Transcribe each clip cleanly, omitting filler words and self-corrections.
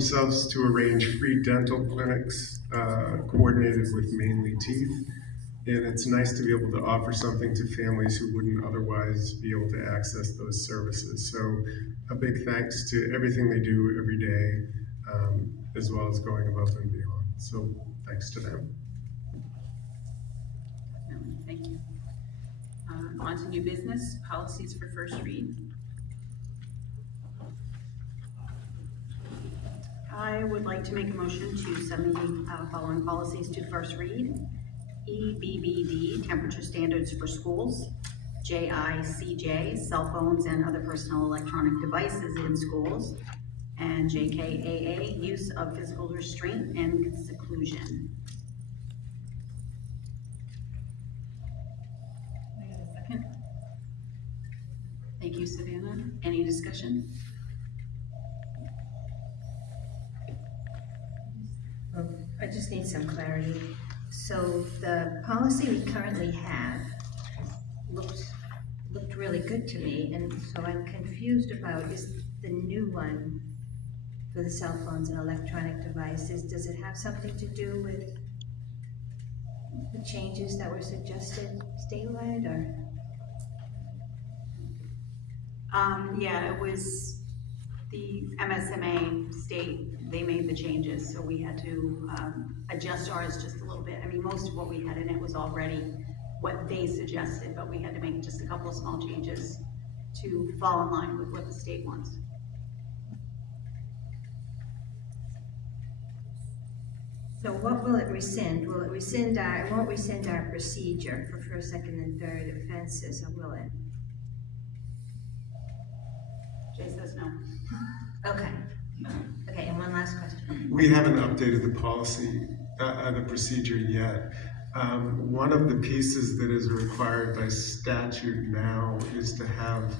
themselves to arrange free dental clinics coordinated with mainly teeth. And it's nice to be able to offer something to families who wouldn't otherwise be able to access those services. So a big thanks to everything they do every day, as well as going above and beyond. So thanks to them. Thank you. On to new business, policies for first read. I would like to make a motion to send the following policies to first read. EBBD, temperature standards for schools. JICJ, cell phones and other personal electronic devices in schools. And JKAA, use of physical restraint and seclusion. I got a second. Thank you, Savannah. Any discussion? I just need some clarity. So the policy we currently have looked really good to me, and so I'm confused about, is the new one for the cell phones and electronic devices, does it have something to do with the changes that were suggested statewide, or? Yeah, it was the MSMA state, they made the changes, so we had to adjust ours just a little bit. I mean, most of what we had in it was already what they suggested, but we had to make just a couple of small changes to fall in line with what the state wants. So what will it rescind? Will it rescind it won't rescind our procedure for first, second, and third offenses, or will it? Jay says no. Okay. Okay, and one last question. We haven't updated the policy, the procedure yet. One of the pieces that is required by statute now is to have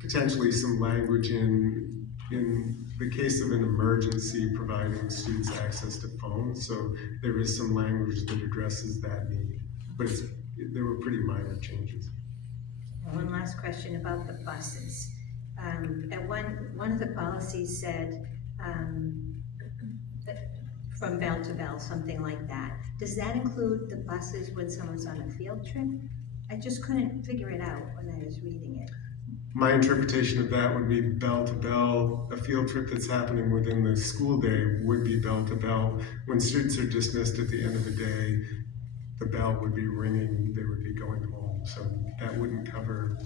potentially some language in the case of an emergency providing students access to phones. So there is some language that addresses that need, but there were pretty minor changes. One last question about the buses. At one of the policies said from bell to bell, something like that. Does that include the buses when someone's on a field trip? I just couldn't figure it out when I was reading it. My interpretation of that would be bell to bell. A field trip that's happening within the school day would be bell to bell. When students are dismissed at the end of the day, the bell would be ringing, they would be going home. So that wouldn't cover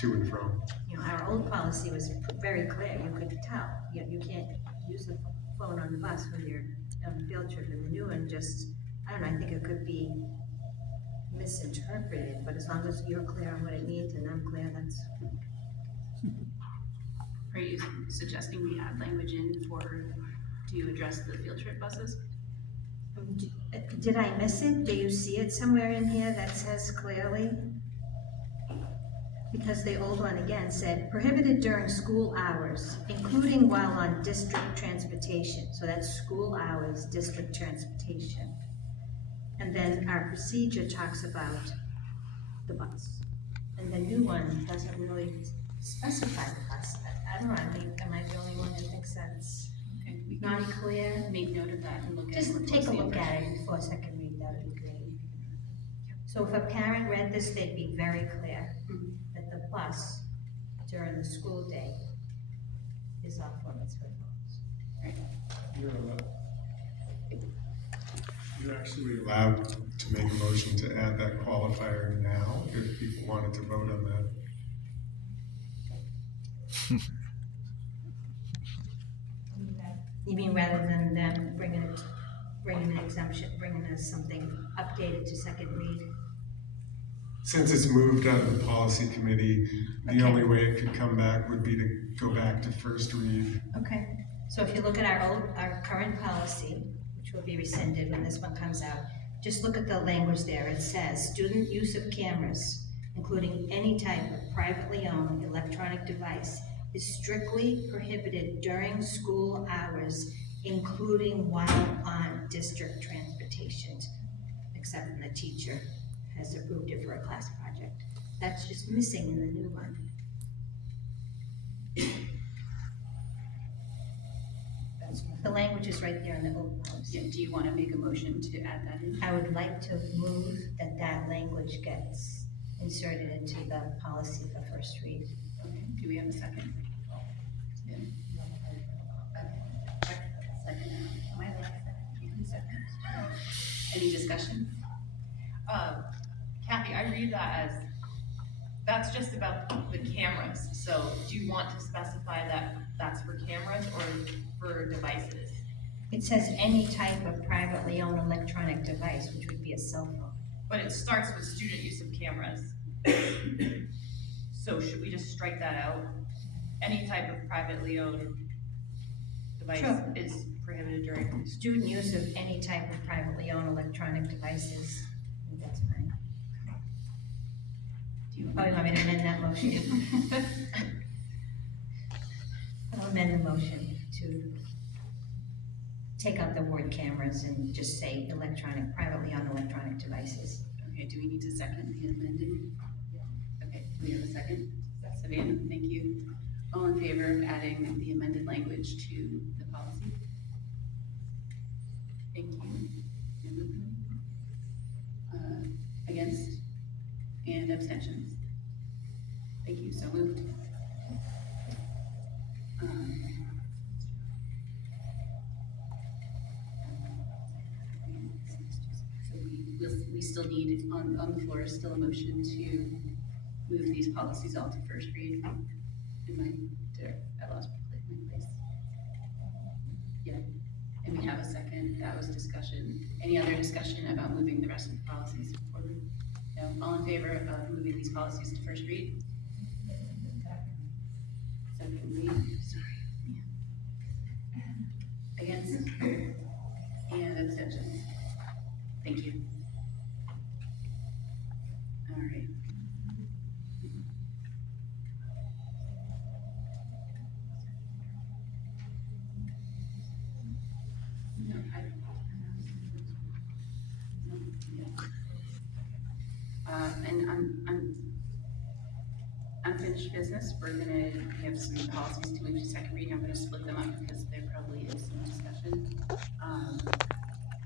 to and from. You know, our old policy was very clear. You could tell. You can't use the phone on the bus when you're on a field trip. And the new one just, I don't know, I think it could be misinterpreted, but as long as you're clear on what it means and I'm clear, that's. Are you suggesting we add language in to address the field trip buses? Did I miss it? Do you see it somewhere in here that says clearly? Because the old one again said prohibited during school hours, including while on district transportation. So that's school hours, district transportation. And then our procedure talks about the bus. And the new one doesn't really specify the bus. I don't know, am I the only one who thinks that's Okay, we not can clear? make note of that and look at it. Just more take a closely look in at it before a second read, that would be great. So if a parent read this, they'd be very clear that the bus during the school day is off limits for phones. You're actually allowed to make a motion to add that qualifier now if people wanted to vote on that. You mean rather than them bringing an exemption, bringing us something updated to second read? Since it's moved out of the policy committee, the Okay. only way it could come back would be to go back to first read. Okay, so if you look at our current policy, which will be rescinded when this one comes out, just look at the language there. It says, student use of cameras, including any type of privately owned electronic device, is strictly prohibited during school hours, including while on district transportation, except when the teacher has approved it for a class project. That's just missing in the new one. The language is right there in the old policy. Yeah, do you want to make a motion to add that in? I would like to move that language gets inserted into the policy for first read. Okay, do we have a second? Yeah. Second. Any discussion? Kathy, I read that as, that's just about the cameras, so do you want to specify that that's for cameras or for devices? It says any type of privately owned electronic device, which would be a cell phone. But it starts with student use of cameras. So should we just strike that out? Any type of privately owned device Sure. is prohibited during. Student use of any type of privately owned electronic devices. I think that's fine. Do you Oh, you want me to amend that motion? I'll amend the motion to take out the word cameras and just say privately owned electronic devices. Okay, do we need to second the amended? Okay, do we have a second? Savannah, thank you. All in favor of adding the amended language to the policy? Thank you. Against? And abstentions? Thank you, so moved. So we still need, on the floor, still a motion to move these policies all to first read. I lost my place. Yeah, and we have a second, that was discussion. Any other discussion about moving the rest of the policies forward? No, all in favor of moving these policies to first read? Second read, sorry. Yeah. Against? And abstentions? Thank you. All right. No, and unfinished business, we have some policies to move to second reading. I'm gonna split them up because there probably is some discussion.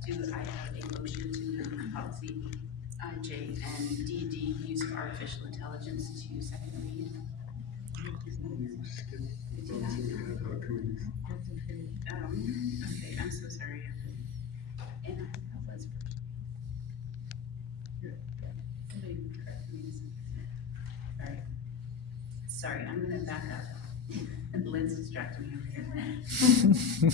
Do I have a motion to move policy J and DD, use of artificial intelligence to second read? You skip the votes in your ad hoc committees. Okay, I'm so sorry. And that was first. Somebody correct me. All right. Sorry, I'm gonna back up. Lynn's distracting me over here.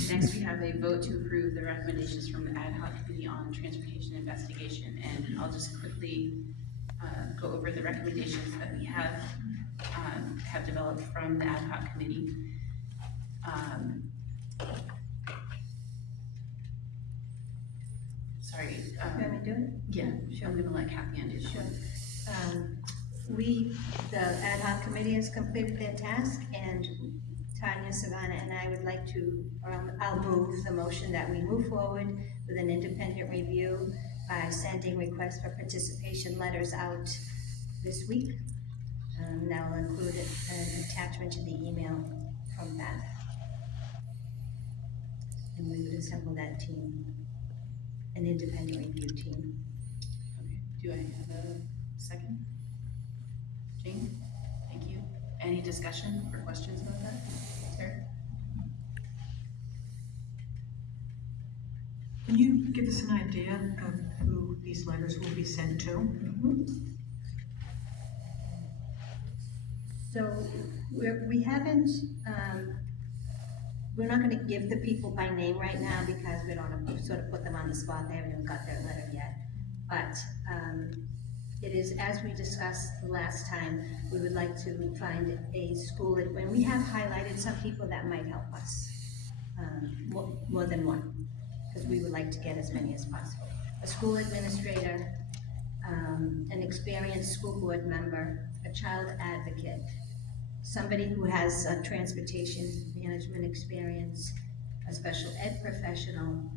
Next, we have a vote to approve the recommendations from the ad hoc committee on transportation investigation, and I'll just quickly go over the recommendations that we have developed from the ad hoc committee. Sorry. You want me to do it? Yeah, I'm gonna let Kathy undo that one. The ad hoc committee has completed their task, and Tanya, Savannah, and I would like to, I'll move the motion that we move forward with an independent review by sending requests for participation letters out this week. That will include an attachment to the email from Beth. And we would assemble that team, an independent review team. Okay, do I have a second? Jane, thank you. Any discussion or questions about that? Sarah? Can you give us an idea of who these letters will be sent to? So we haven't, we're not gonna give the people by name right now because we don't want to sort of put them on the spot. They haven't even got their letter yet. But it is, as we discussed the last time, we would like to find a school, when we have highlighted some people that might help us, more than one, because we would like to get as many as possible. A school administrator, an experienced school board member, a child advocate, somebody who has a transportation management experience, a special ed professional,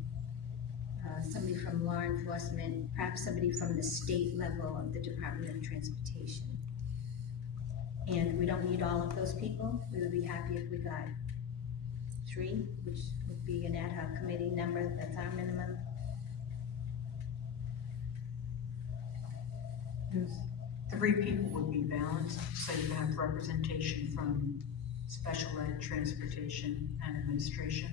somebody from law enforcement, perhaps somebody from the state level of the Department of Transportation. And we don't need all of those people. We would be happy if we got 3, which would be an ad hoc committee number, that's our minimum. Those 3 people would be balanced, so you can have representation from special ed, transportation, and administration.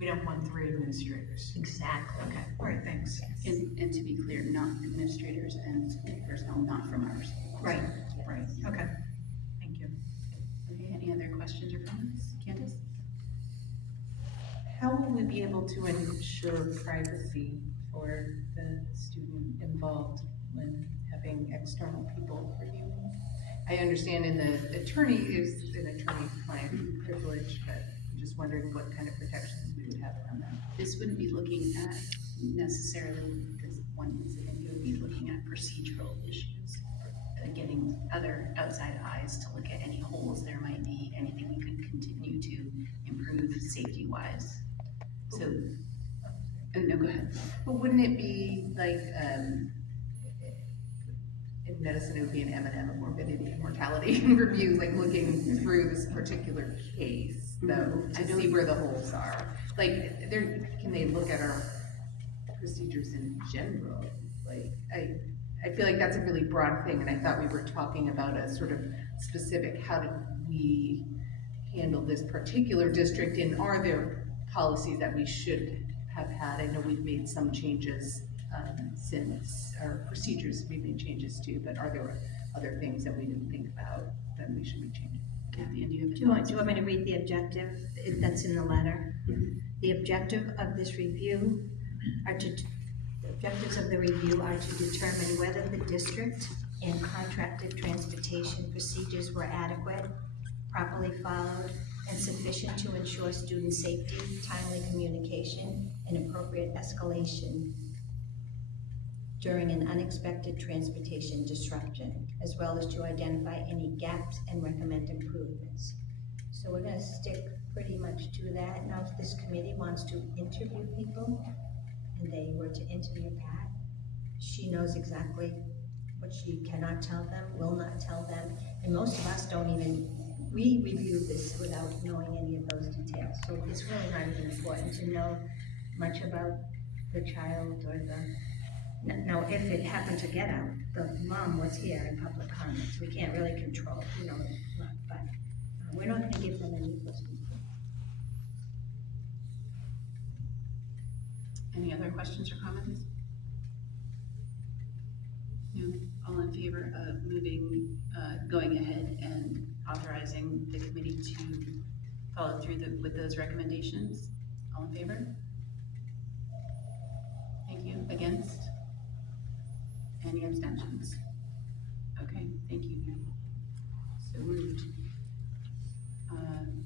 We don't want 3 administrators. Exactly. Okay, all right, thanks. And to be clear, not administrators and school personnel, not from our school. Right, right, okay, thank you. Okay, any other questions or comments? Candace? How will we be able to ensure privacy for the student involved when having external people reviewing? I understand in the attorney is an attorney-client privilege, but I'm just wondering what kind of protections we would have around that. This wouldn't be looking at necessarily this one incident, it would be looking at procedural issues. Getting other outside eyes to look at any holes there might be, anything we could continue to improve safety-wise. So, oh, no, go ahead. But wouldn't it be like, in medicine, it would be an M&M, a morbidity and mortality review, like looking through this particular case, though, I to don't- see where the holes are. Like, can they look at our procedures in general? Like, I feel like that's a really broad thing, and I thought we were talking about a sort of specific, how did we handle this particular district, and are there policies that we should have had? I know we've made some changes since, our procedures we've made changes to, but are there other things that we didn't think about that we should be changing? Kathy, and do you have Do you want me to read the objective that's in the letter? The objective of this review are to, the objectives of the review are to determine whether the district and contracted transportation procedures were adequate, properly followed, and sufficient to ensure student safety, timely communication, and appropriate escalation during an unexpected transportation disruption, as well as to identify any gaps and recommend improvements. So we're gonna stick pretty much to that. Now, if this committee wants to interview people, and they were to interview Pat, she knows exactly what she cannot tell them, will not tell them, and most of us don't even, we review this without knowing any of those details. So it's really not even important to know much about the child or the, now, if it happened to get out, the mom was here in public comments, we can't really control, who knows what, but we're not gonna give them any of those people. Any other questions or comments? No, all in favor of moving, going ahead and authorizing the committee to follow through with those recommendations? All in favor? Thank you. Against? Any abstentions? Okay, thank you. So moved.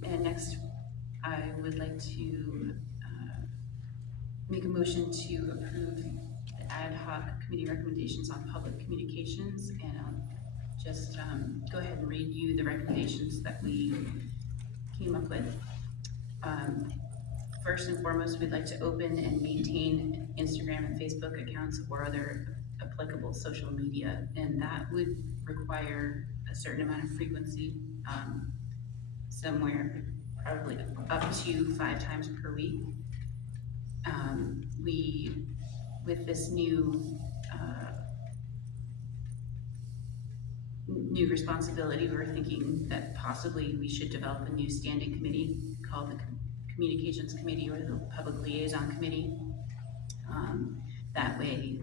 And next, I would like to make a motion to approve the ad hoc committee recommendations on public communications, and I'll just go ahead and read you the recommendations that we came up with. First and foremost, we'd like to open and maintain Instagram and Facebook accounts or other applicable social media, and that would require a certain amount of frequency, somewhere probably up to 5 times per week. With this new responsibility, we were thinking that possibly we should develop a new standing committee called the Communications Committee or the Public Liaison Committee. That way,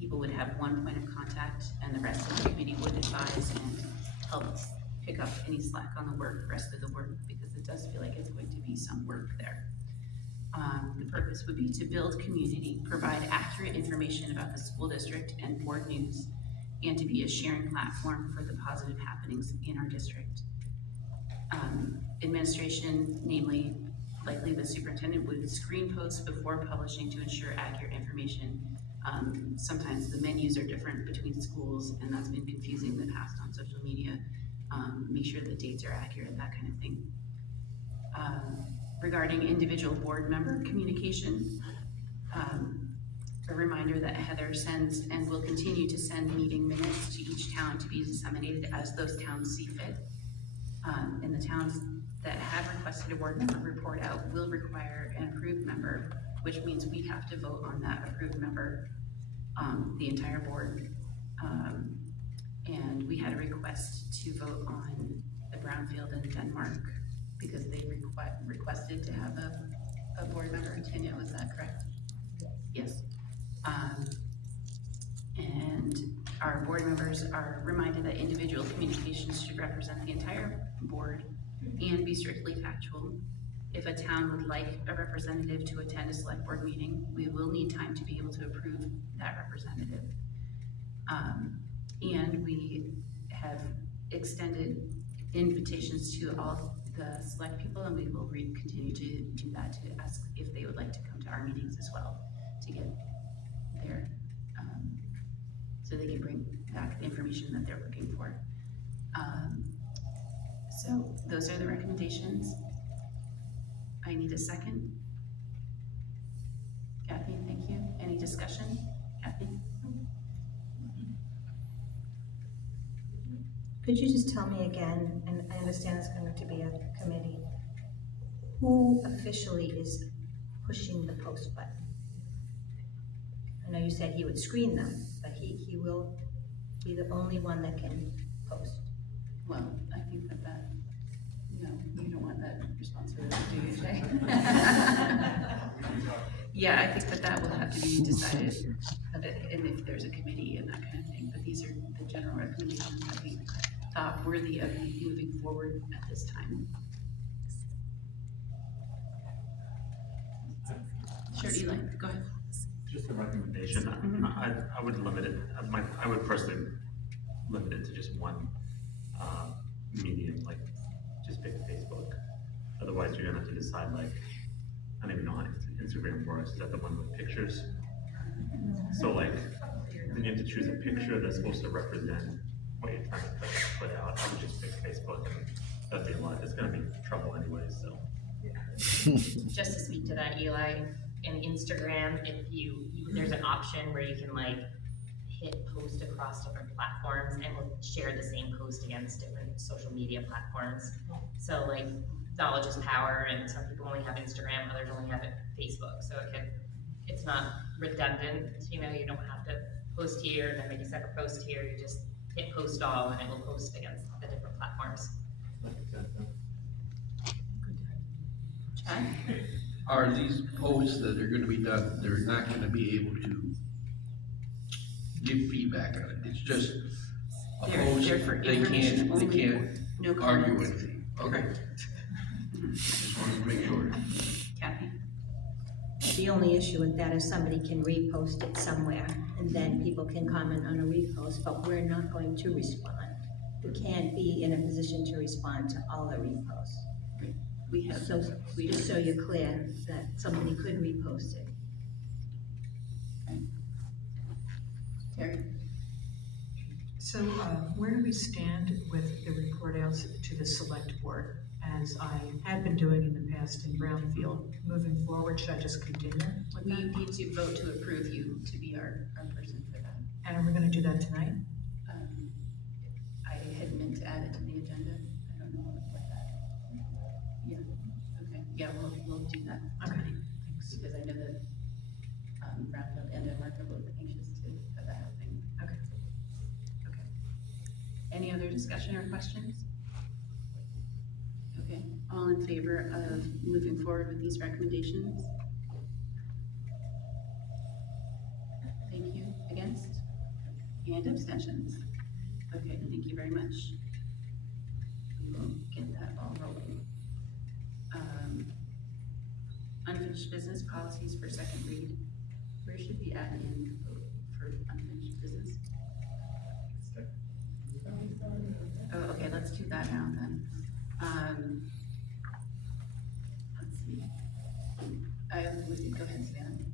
people would have one point of contact and the rest of the committee would advise and help pick up any slack on the rest of the work, because it does feel like it's going to be some work there. The purpose would be to build community, provide accurate information about the school district and board news, and to be a sharing platform for the positive happenings in our district. Administration, namely likely the superintendent, would screen posts before publishing to ensure accurate information. Sometimes the menus are different between schools, and that's been confusing in the past on social media. Make sure the dates are accurate, that kind of thing. Regarding individual board member communication, a reminder that Heather sends and will continue to send meeting minutes to each town to be disseminated as those towns see fit. In the towns that have requested a board member report out will require an approved member, which means we have to vote on that approved member, the entire board. And we had a request to vote on the Brownfield in Denmark because they requested to have a board member. Tanya, was that correct? Yes. And our board members are reminded that individual communications should represent the entire board and be strictly factual. If a town would like a representative to attend a select board meeting, we will need time to be able to approve that representative. And we have extended invitations to all the select people, and we will continue to do that, to ask if they would like to come to our meetings as well, to get their, so they can bring back the information that they're looking for. So those are the recommendations. I need a second. Kathy, thank you. Any discussion? Kathy? Could you just tell me again, and I understand it's going to be a committee, who officially is pushing the post button? I know you said he would screen them, but he will be the only one that can post. Well, I think that, no, you don't want that responsibility, do you, Jay? Yeah, I think that will have to be decided, and if there's a committee and that kind of thing, but these are the general recommendations that we thought worthy of moving forward at this time. Sure, Eli, go ahead. Just a recommendation, I would limit it, I would personally limit it to just one, medium, like, just pick Facebook. Otherwise, you're gonna have to decide, like, I don't even know how Instagram works, is that the one with pictures? So like, then you have to choose a picture that's supposed to represent what you're trying to put out. I would just pick Facebook, and that'd be a lot, it's gonna be trouble anyway, so. Just to speak to that, Eli, in Instagram, if there's an option where you can like hit post across different platforms and will share the same post against different social media platforms. So like knowledge is power, and some people only have Instagram, others only have Facebook. So it's not redundant, you know, you don't have to post here and then make a separate post here, you just hit post all and it will post against the different platforms. Chad? Are these posts that are gonna be done, they're not gonna be able to give feedback on it, it's just a post, They're for they information can't, only, no argue comments. anything, okay, Correct. just wanted to make sure. Kathy? The only issue with that is somebody can repost it somewhere, and then people can comment on a repost, but we're not going to respond. We can't be in a position to respond to all the reposts. We have, So, just so you're clear, that somebody could repost it. Terry? So, where do we stand with the report outs to the select board? As I had been doing in the past in Brownfield, moving forward, should I just continue with We that? need to vote to approve you to be our person for that. And are we gonna do that tonight? I had meant to add it to the agenda. I don't know what that. Yeah, okay, yeah, we'll do that Okay, tonight, thanks. because I know that, Brownfield and Denmark are both anxious to have that happening. Okay. Okay. Any other discussion or questions? Okay, all in favor of moving forward with these recommendations? Thank you. Against? And abstentions? Okay, thank you very much. We will get that all rolling. Unfinished business policies for second read. Where should we add in for unfinished business? Oh, okay, let's do that now then. Let's see. Go ahead, Savannah.